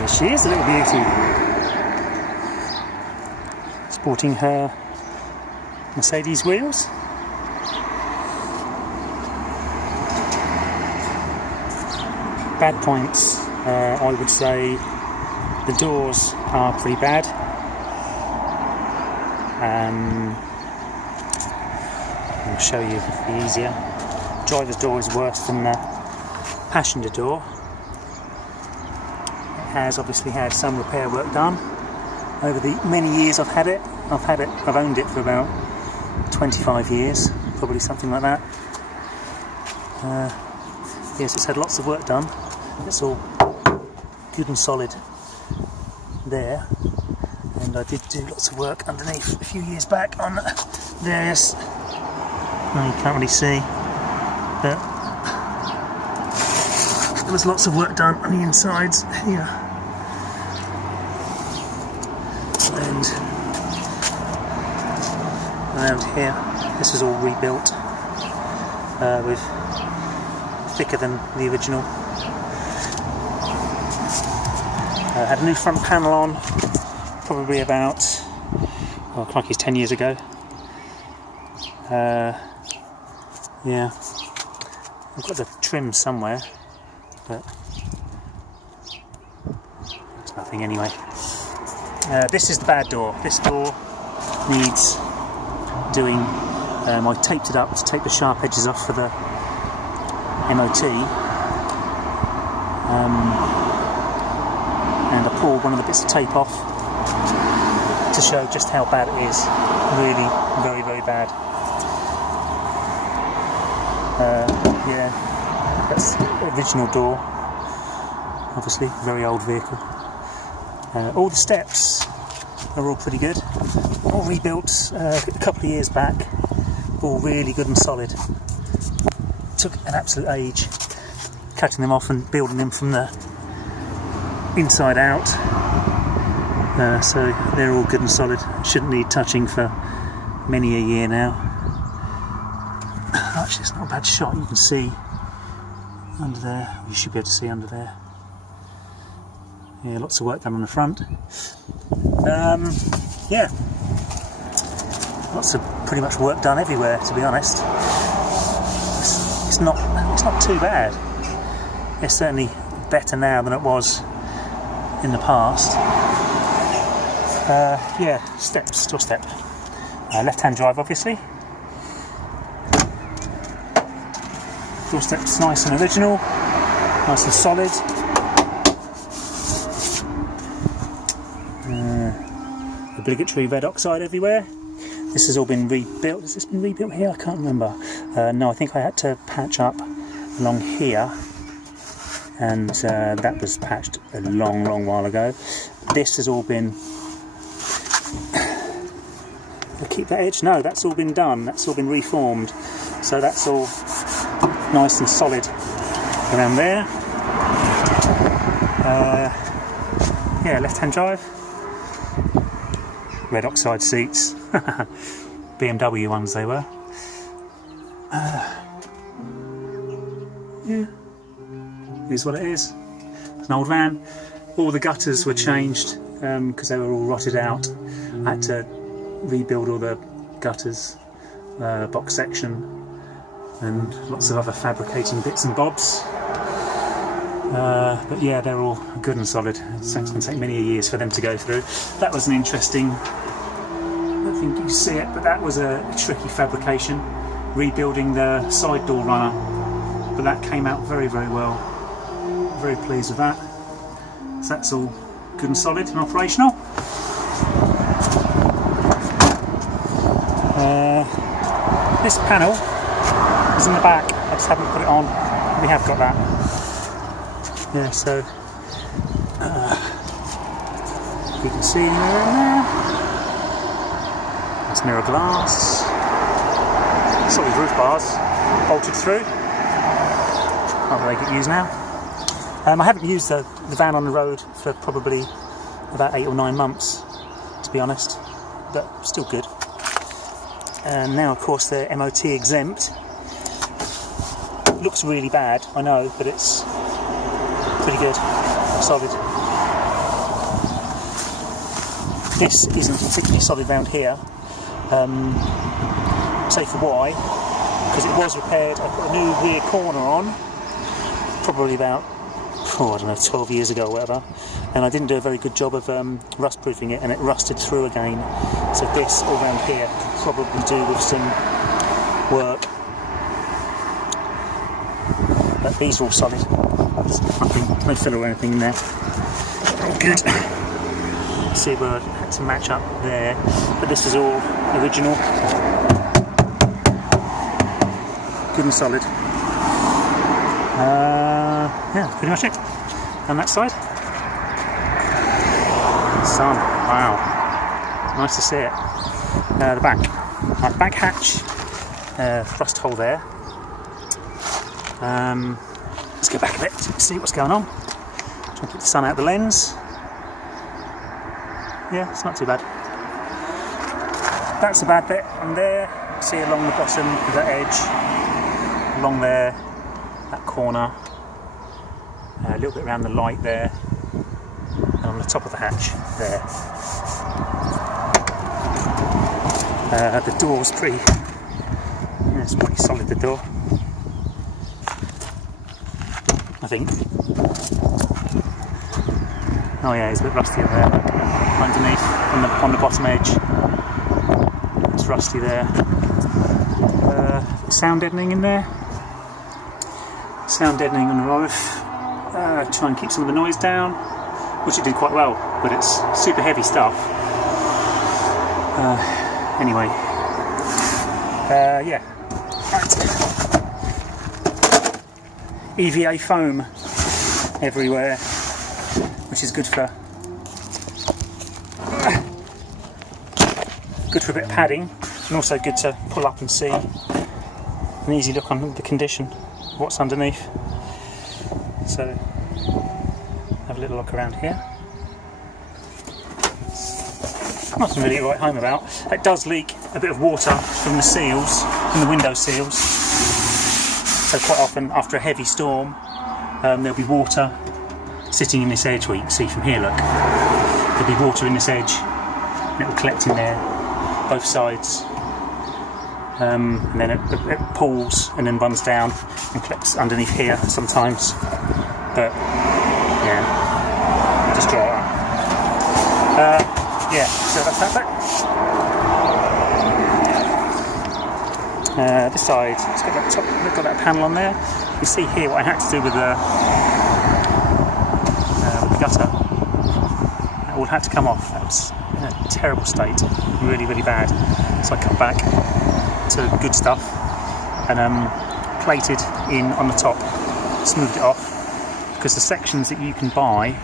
Here she is, a little beauty. Sporting her Mercedes wheels. Bad points, I would say the doors are pretty bad. I'll show you easier. Driver's door is worse than the passenger door. It has obviously had some repair work done over the many years I've had it. I've owned it for about 25 years, probably something like that. Yes, it's had lots of work done. It's all good and solid there, and I did do lots of work underneath a few years back on various, well, you can't really see, but there was lots of work done on the insides here, and around here. This is all rebuilt with thicker than the original. Had a new front panel on probably about, oh crikey, 10 years ago. Yeah, I've got the trim somewhere, but it's nothing anyway. This is the bad door. This door needs doing. I taped it up to take the sharp edges off for the MOT. And I pulled one of the bits of tape off to show just how bad it is. Really, very, very bad. Yeah, that's the original door. Obviously, very old vehicle. All the steps are all pretty good. All rebuilt a couple of years back. All really good and solid. Took an absolute age cutting them off and building them from the inside out, so they're all good and solid. Shouldn't need touching for many a year now. Actually, it's not a bad shot. You can see under there. You should be able to see under there. Yeah, lots of work done on the front. Yeah, lots of pretty much work done everywhere. To be honest, it's not too bad. It's certainly better now than it was in the past. Yeah, steps, door step. Left-hand drive, obviously. Door step's nice and original, nice and solid. Obligatory red oxide everywhere. This has all been rebuilt. Has this been rebuilt here? I can't remember. No, I think I had to patch up along here, and that was patched a long while ago. This has all been. I'll keep that edge. No, that's all been done. That's all been reformed. So that's all nice and solid around there. Yeah, left-hand drive. Red oxide seats. BMW ones they were. Yeah. Is what it is. It's an old van. All the gutters were changed because they were all rotted out. I had to rebuild all the gutters, box section, and lots of other fabricating bits and bobs. But yeah, they're all good and solid. It's going to take many years for them to go through. That was an interesting, I don't think you see it, but that was a tricky fabrication, rebuilding the side door runner. But that came out very well. Very pleased with that. So that's all good and solid and operational. This panel is in the back. I just haven't put it on. We have got that. Yeah, so you can see mirror in there. There's mirror glass. Solid roof bars bolted through. Can't really get used now. I haven't used the van on the road for probably about 8 or 9 months, to be honest, but still good. And now, of course, they're MOT exempt. Looks really bad, I know, but it's pretty good, solid. This isn't particularly solid round here. Say for why, because it was repaired. I put a new rear corner on, probably about, I don't know, 12 years ago or whatever, and I didn't do a very good job of rust proofing it, and it rusted through again. So this all round here could probably do with some work. But these are all solid. There's nothing, no filler or anything in there. All good. See where I had to match up there, but this is all original. Good and solid. Yeah, that's pretty much it. And that side. Sun. Wow. Nice to see it. The back. Right, back hatch. Thrust hole there. Let's go back a bit to see what's going on. Try and keep the sun out of the lens. Yeah, it's not too bad. That's the bad bit. And there, see along the bottom of the edge, along there, that corner, a little bit around the light there, and on the top of the hatch there. The door's pretty, it's pretty solid, the door, I think. Oh yeah, it's a bit rusty there, underneath, on the bottom edge. It's rusty there. Sound deadening in there. Sound deadening on the roof. Try and keep some of the noise down, which it did quite well, but it's super heavy stuff. Anyway, yeah. Right. EVA foam everywhere, which is good for a bit of padding, and also good to pull up and see an easy look on the condition, what's underneath. So have a little look around here. Nothing really to write home about. It does leak a bit of water from the seals, from the window seals. So quite often after a heavy storm, there'll be water sitting in this edge where you can see from here, look. There'll be water in this edge, and it will collect in there, both sides. And then it pools and then runs down and collects underneath here sometimes. But yeah, just draw it up. Yeah, so that's that bit. This side, it's got that top, got that panel on there. You see here what I had to do with the gutter. That all had to come off. That was in a terrible state, really, really bad. So I cut back to good stuff and plated in on the top, smoothed it off, because the sections that you can buy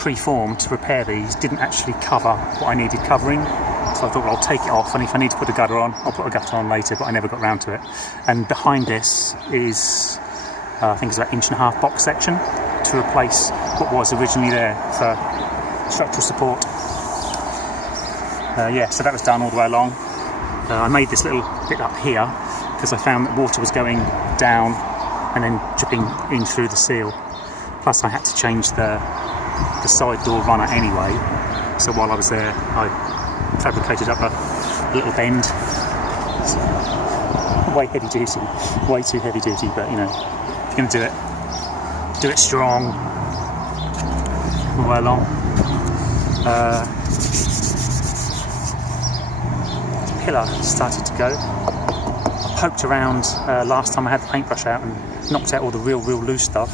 pre-formed to repair these didn't actually cover what I needed covering. So I thought, well, I'll take it off, and if I need to put a gutter on, I'll put a gutter on later, but I never got round to it. And behind this is, I think it's about 1.5 inch box section to replace what was originally there for structural support. Yeah, so that was done all the way along. I made this little bit up here because I found that water was going down and then dripping in through the seal. Plus I had to change the side door runner anyway, so while I was there I fabricated up a little bend. It's way heavy duty, way too heavy duty, but you know, if you're going to do it strong all the way along. Pillar started to go. I poked around last time I had the paintbrush out and knocked out all the real loose stuff,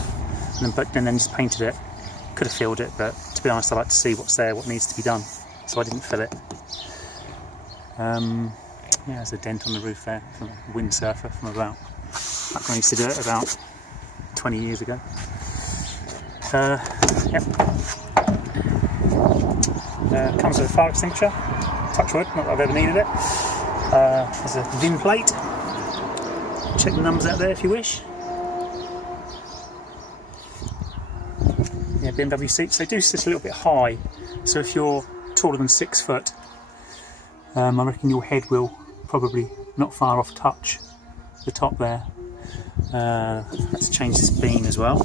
and then just painted it. Could have filled it, but to be honest I like to see what's there, what needs to be done, so I didn't fill it. Yeah, there's a dent on the roof there from a windsurfer from about, I used to do it about 20 years ago. Yep. Comes with a fire extinguisher. Touch wood, not that I've ever needed it. There's a VIN plate. Check the numbers out there if you wish. Yeah, BMW seats. They do sit a little bit high, so if you're taller than 6 foot, I reckon your head will probably not far off touch the top there. I had to change this beam as well,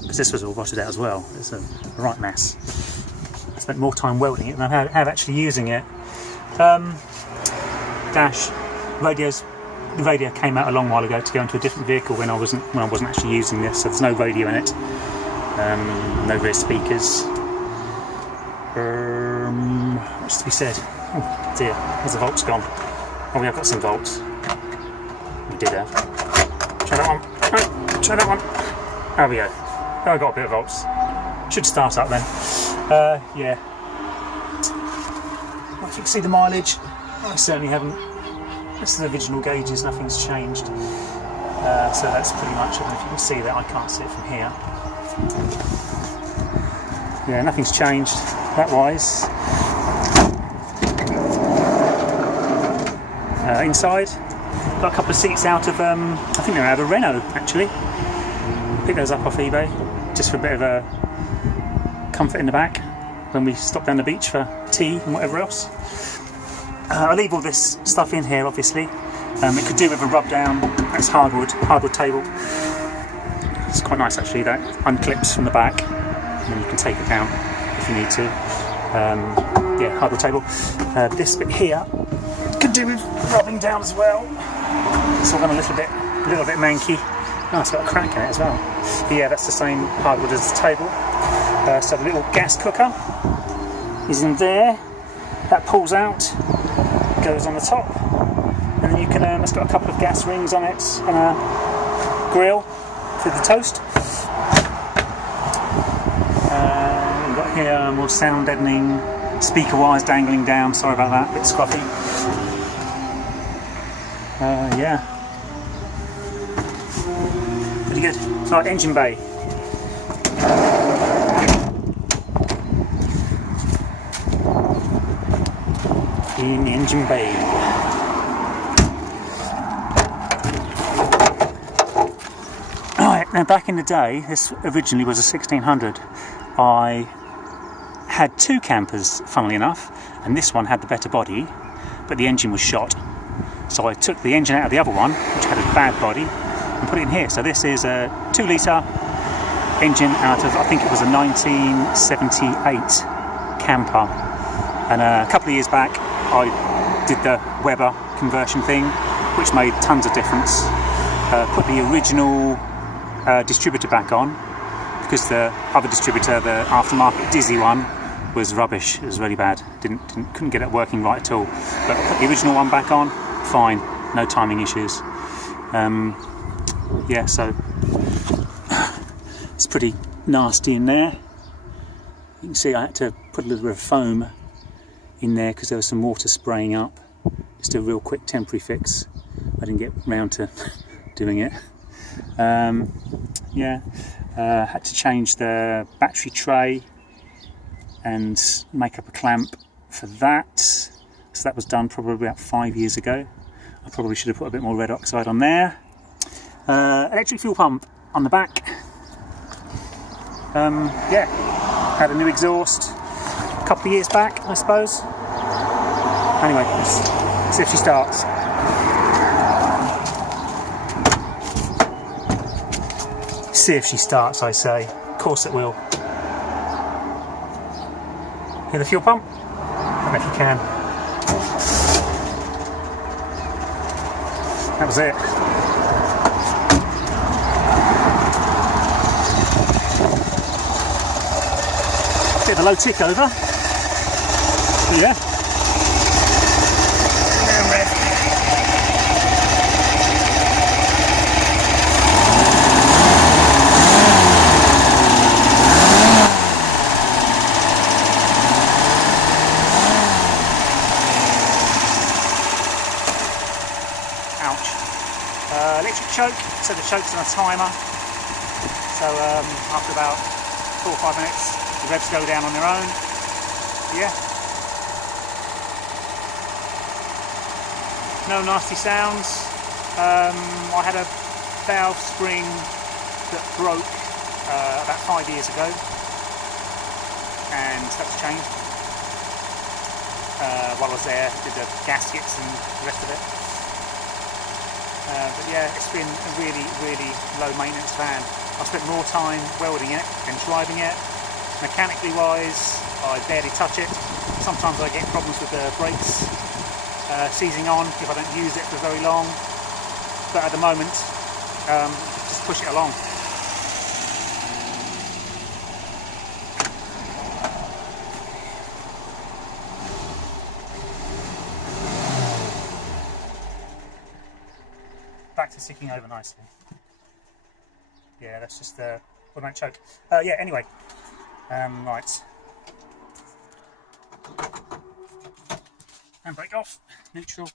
because this was all rotted out as well. It's a right mess. spent more time welding it than I have actually using it. Dash radios. The radio came out a long while ago to go into a different vehicle when I wasn't actually using this, so there's no radio in it. No rear speakers. What's to be said? Oh dear, where's the volts gone? Oh, we have got some volts. We did have. Try that one. No, try that one. There we go. Oh, I got a bit of volts. Should start up then. Yeah. Well, if you can see the mileage, I certainly haven't. This is the original gauges, nothing's changed. So that's pretty much, I don't know if you can see that, I can't see it from here. Yeah, nothing's changed that wise. Inside, got a couple of seats out of, I think they're out of Renault actually. Picked those up off eBay, just for a bit of a comfort in the back when we stop down the beach for tea and whatever else. I'll leave all this stuff in here obviously. It could do with a rub down. That's hardwood table. It's quite nice actually, that unclips from the back and then you can take it down if you need to. Yeah, hardwood table. This bit here could do with rubbing down as well. It's all gone a little bit manky. Oh, it's got a crack in it as well. But yeah, that's the same hardwood as the table. So the little gas cooker is in there. That pulls out, goes on the top, and then you can. It's got a couple of gas rings on it and a grill for the toast. We've got here more sound deadening, speaker wires dangling down. Sorry about that, a bit scruffy. Yeah, pretty good. Right, engine bay. In engine bay. Right, now back in the day, this originally was a 1600. I had two campers, funnily enough, and this one had the better body, but the engine was shot. So I took the engine out of the other one, which had a bad body, and put it in here. So this is a 2 litre engine out of, I think it was a 1978 camper. And a couple of years back, I did the Weber conversion thing, which made tons of difference. Put the original distributor back on, because the other distributor, the aftermarket Dizzy one, was rubbish. It was really bad. Couldn't get it working right at all. But I put the original one back on, fine, no timing issues. Yeah, so it's pretty nasty in there. You can see I had to put a little bit of foam in there because there was some water spraying up. Just a real quick temporary fix. I didn't get round to doing it. Yeah, had to change the battery tray and make up a clamp for that. So that was done probably about 5 years ago. I probably should have put a bit more red oxide on there. Electric fuel pump on the back. Yeah, had a new exhaust a couple of years back, I suppose. Anyway, let's see if she starts. See if she starts, I say. Of course it will. Hear the fuel pump? I don't know if you can. That was it. Bit of a low tick over. But yeah. And red. Electric choke, so the choke's on a timer. So after about 4 or 5 minutes, the revs go down on their own. Yeah. No nasty sounds. I had a valve spring that broke about 5 years ago, and that's changed. While I was there, did the gaskets and the rest of it. But yeah, it's been a really, really low maintenance van. I've spent more time welding it than driving it. Mechanically wise, I barely touch it. Sometimes I get problems with the brakes seizing on if I don't use it for very long, but at the moment just push it along. Back to sticking over nicely. Yeah, that's just automatic choke. Yeah, anyway, right. Handbrake off, neutral.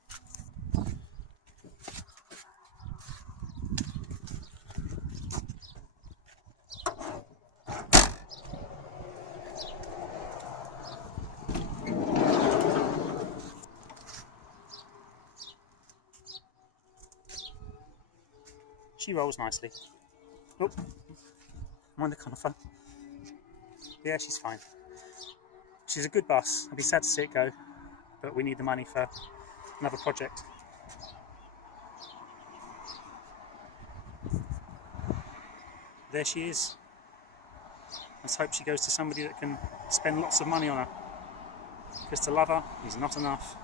She rolls nicely. Oh, mind the conifer. Yeah, she's fine. She's a good bus. I'd be sad to see it go, but we need the money for another project. There she is. Let's hope she goes to somebody that can spend lots of money on her, because to love her is not enough.